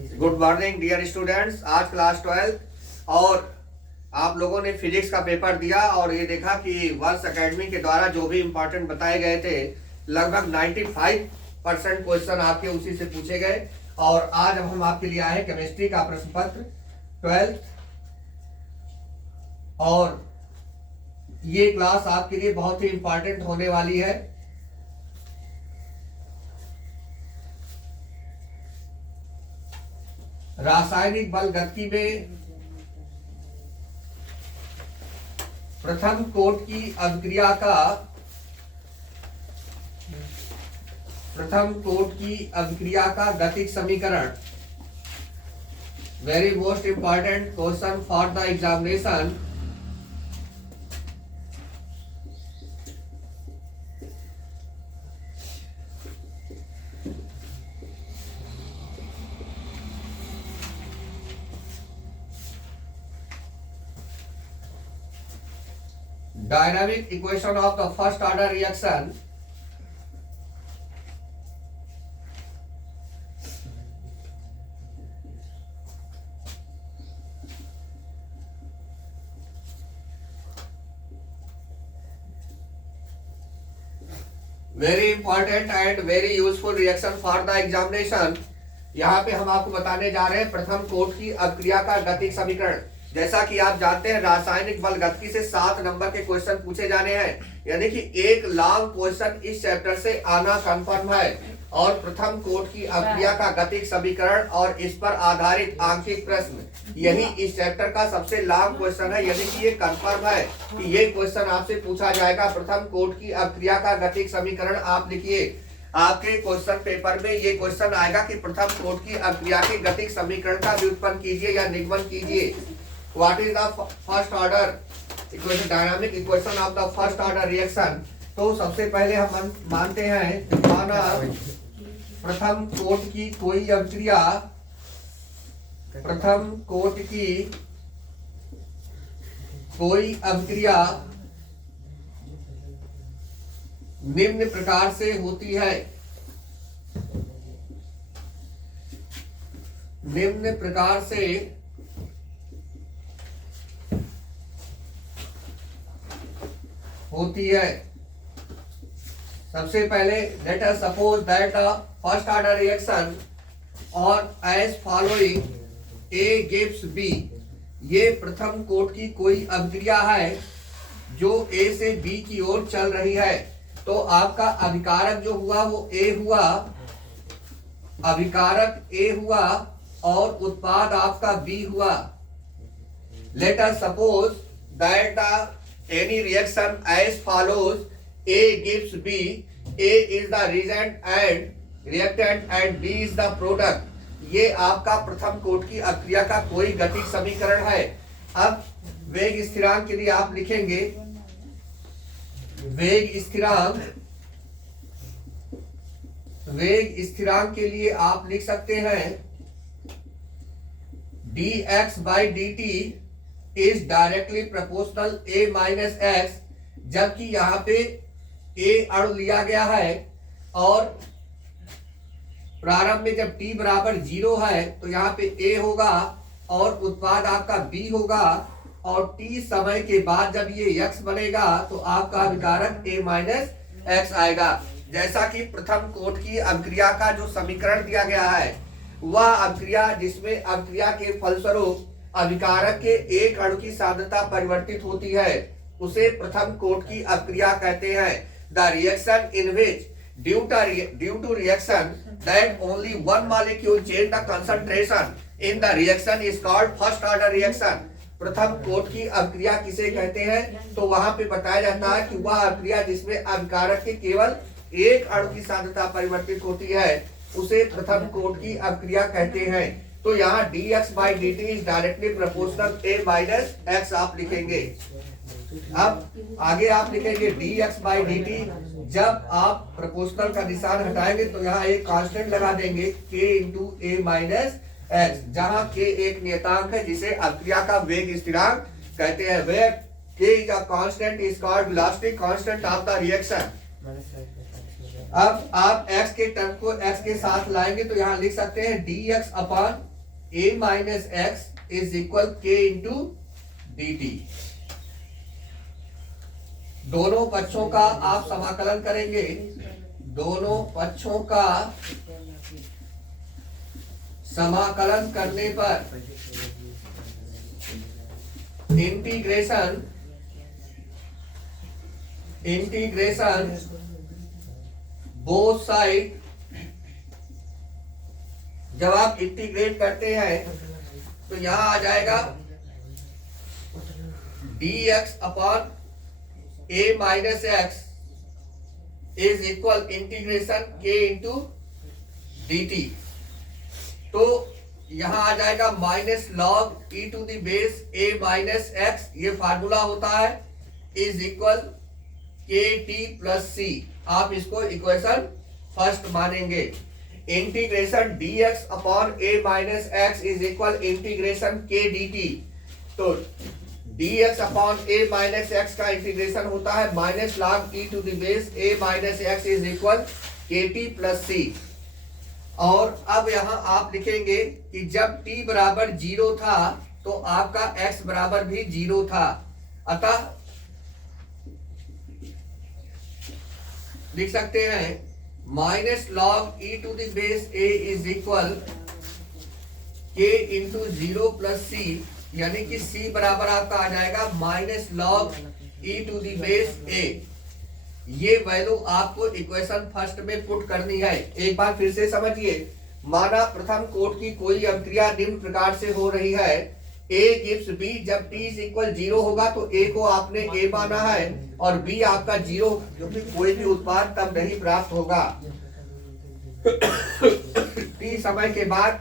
Good morning dear students. आज class 12 और आप लोगों ने फिजिक्स का पेपर दिया और ये देखा कि वर्ष एकेडमी के द्वारा जो भी इम्पोर्टेंट बताए गए थे लगभग 95% क्वेश्चन आपके उसी से पूछे गए। और आज अब हम आपके लिए आए हैं केमिस्ट्री का प्रश्न पत्र 12th, और ये क्लास आपके लिए बहुत ही इम्पोर्टेंट होने वाली है। रासायनिक बल गति में प्रथम कोट की अभिक्रिया का गतिक समीकरण। Very most important question for the examination. Dynamic equation of the first order reaction very important and very useful reaction for the examination। यहाँ पे हम आपको बताने जा रहे हैं प्रथम कोट की अभिक्रिया का गतिक समीकरण। जैसा कि आप जानते हैं रासायनिक बल गति से 7 नंबर के क्वेश्चन पूछे जाने हैं, यानी कि एक लॉन्ग क्वेश्चन इस चैप्टर से आना कंफर्म है। और प्रथम कोट की अभिक्रिया का गतिक समीकरण और इस पर आधारित आंशिक प्रश्न, यही इस चैप्टर का सबसे लॉन्ग क्वेश्चन है, यानी कि ये कंफर्म है कि ये क्वेश्चन आपसे पूछा जाएगा। प्रथम कोट की अभिक्रिया का गतिक समीकरण आप लिखिए। आपके क्वेश्चन पेपर में ये क्वेश्चन आएगा कि प्रथम कोट की अभिक्रिया के गतिक समीकरण का व्युत्पन्न कीजिए या निगमन कीजिए। What is the first order equation? Dynamic equation of the first order reaction। तो सबसे पहले हम मानते हैं, माना प्रथम कोट की कोई अभिक्रिया, प्रथम कोट की कोई अभिक्रिया निम्न प्रकार से होती है। निम्न प्रकार से होती है। सबसे पहले let us suppose that the first order reaction और as following A gives B. ये प्रथम कोट की कोई अभिक्रिया है जो ए से बी की ओर चल रही है। तो आपका अभिकारक जो हुआ वो ए हुआ, अभिकारक ए हुआ और उत्पाद आपका बी हुआ। Late us suppose that the any reaction as follows: A gives B, A is the reactant and B is the product। ये आपका प्रथम कोट की अभिक्रिया का कोई गतिक समीकरण है। अब वेग स्थिरांक के लिए आप लिखेंगे, वेग स्थिरांक के लिए आप लिख सकते हैं dx/dt is directly proportional a minus x. जबकि यहाँ पे a अणु लिया गया है और प्रारंभ में जब t बराबर 0 है तो यहाँ पे a होगा और उत्पाद आपका b होगा, और t समय के बाद जब ये x बनेगा तो आपका अभिकारक a माइनस एक्स आएगा। जैसा कि प्रथम कोट की अभिक्रिया का जो समीकरण दिया गया है वह अभिक्रिया जिसमें अभिक्रिया के फलस्वरूप अभिकारक के एक अणु की सांद्रता परिवर्तित होती है उसे प्रथम कोट की अभिक्रिया कहते हैं। The reaction in which due to reaction that only one molecule change the concentration in the reaction is called first order reaction. प्रथम कोट की अभिक्रिया किसे कहते हैं? तो वहां पे बताया जाता है कि वह अभिक्रिया जिसमें अभिकारक के केवल एक अणु की सांद्रता परिवर्तित होती है उसे प्रथम कोट की अभिक्रिया कहते हैं। तो यहाँ dx/dt is directly proportional a minus x आप लिखेंगे। अब आगे आप लिखेंगे dx/dt। जब आप प्रोपोर्शनल का निशान हटाएंगे तो यहाँ एक कांस्टेंट लगा देंगे k into a minus x, जहाँ k एक नियतांक है जिसे अभिक्रिया का वेग स्थिरांक कहते हैं। Where k is a constant is called velocity constant of the reaction. अब आप x के टर्म को x के साथ लाएंगे तो यहाँ लिख सकते हैं dx upon A minus x is equal के इंटू डी टी। दोनों पक्षों का आप समाकलन करेंगे, दोनों पक्षों का समाकलन करने पर इंटीग्रेशन बोथ साइड, जब आप इंटीग्रेट करते हैं तो यहां आ जाएगा dx upon a minus x is equal integration k into dt। तो यहां आ जाएगा minus log e to the base a minus x, ये फार्मूला होता है, is equal k t plus c. आप इसको इक्वेशन फर्स्ट मानेंगे। Integration dx upon a minus x is equal integration k d t. तो dx upon a minus x का integration होता है minus log e to the base a minus x is equal k t plus सी। और अब यहां आप लिखेंगे कि जब t बराबर 0 था तो आपका x बराबर भी 0 था, अतः लिख सकते हैं minus log e to the base a is equal k into 0 plus C, यानी कि c बराबर आपका आ जाएगा minus log e to the base a। ये वैल्यू आपको इक्वेशन फर्स्ट में पुट करनी है। एक बार फिर से समझिए, माना प्रथम कोट की कोई अभिक्रिया निम्न प्रकार से हो रही है, a गिव्स b। जब t इज इक्वल 0 होगा तो a को आपने a माना है और b आपका 0, क्योंकि कोई भी उत्पाद तब नहीं प्राप्त होगा। t समय के बाद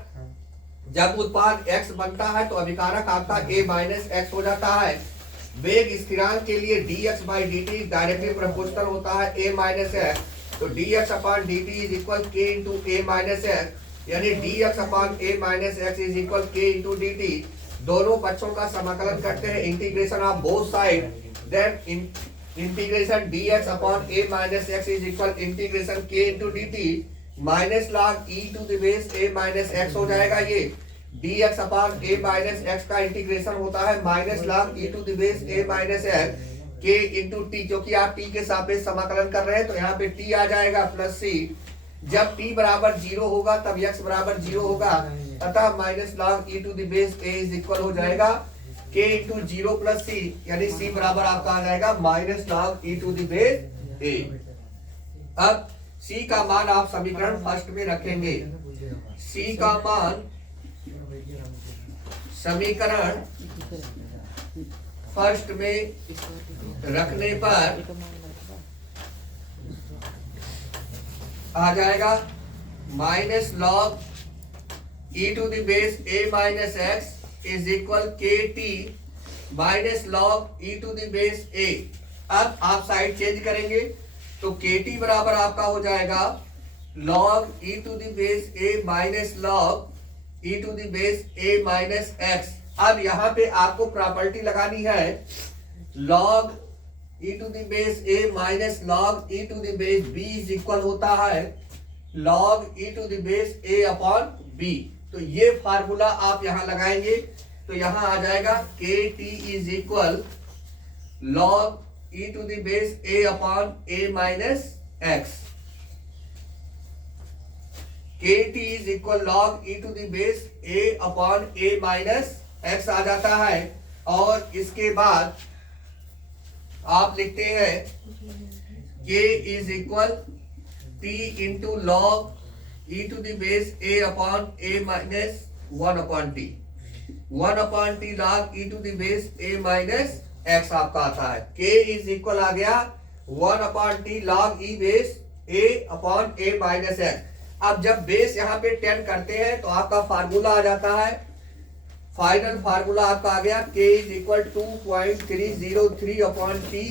जब उत्पाद x बनता है तो अभिकारक आपका a माइनस एक्स हो जाता है। वेग स्थिरांक के लिए dx by dt directly proportional होता है a माइनस एक्स। तो dx upon dt is equal k into a minus x, यानी dx upon a minus x is equal k into dt। दोनों पक्षों का समाकलन करते हैं, integration of both side, then integration dx upon a minus x is equal integration k into dt minus log e to the base a minus x हो जाएगा। ये dx upon a minus x का integration होता है minus log e to the base a minus x k into t, क्योंकि आप t के सापेक्ष समाकलन कर रहे हैं तो यहाँ पे t आ जाएगा प्लस c। जब t बराबर 0 होगा तब x बराबर 0 होगा, अतः minus log e to the base a is equal हो जाएगा k इंटू 0 प्लस c, यानी c बराबर आपका आ जाएगा minus log e to the base a। अब c का मान आप समीकरण फर्स्ट में रखेंगे। c का मान समीकरण फर्स्ट में रखने पर आ जाएगा minus log e to the base a minus x is equal k t minus log e to the base a। अब आप साइड चेंज करेंगे तो के टी बराबर आपका हो जाएगा log e to the base a minus log e to the base a minus x. अब यहाँ पे आपको प्रॉपर्टी लगानी है, log e to the base a minus log e to the base b is equal होता है log e to the base a upon b। तो ये फार्मूला आप यहाँ लगाएंगे तो यहाँ आ जाएगा k t is equal log e to the base a upon a minus x. K t is equal log e to the base a upon a minus x आ जाता है। और इसके बाद आप लिखते हैं k इज इक्वल t into log e to the base a upon a minus 1 upon t, 1 upon t log e to the base a minus x आपका आता है। k इज इक्वल आ गया 1 upon t log e base a upon a minus x। अब जब base यहाँ पे 10 करते हैं तो आपका फार्मूला आ जाता है, फाइनल फार्मूला आपका आ गया k is equal 2.303 upon t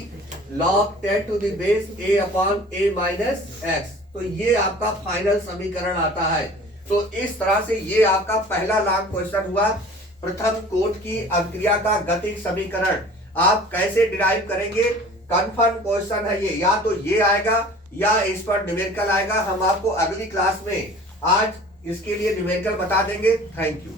log 10 to the base a upon a minus x। तो ये आपका फाइनल समीकरण आता है। तो इस तरह से ये आपका पहला लॉन्ग क्वेश्चन हुआ, प्रथम कोट की अभिक्रिया का गतिज समीकरण। आप कैसे डिराइव करेंगे, कंफर्म क्वेश्चन है ये, या तो ये आएगा या इस पर न्यूमेरिकल आएगा। हम आपको अगली क्लास में आज इसके लिए न्यूमेरिकल बता देंगे। Thank you.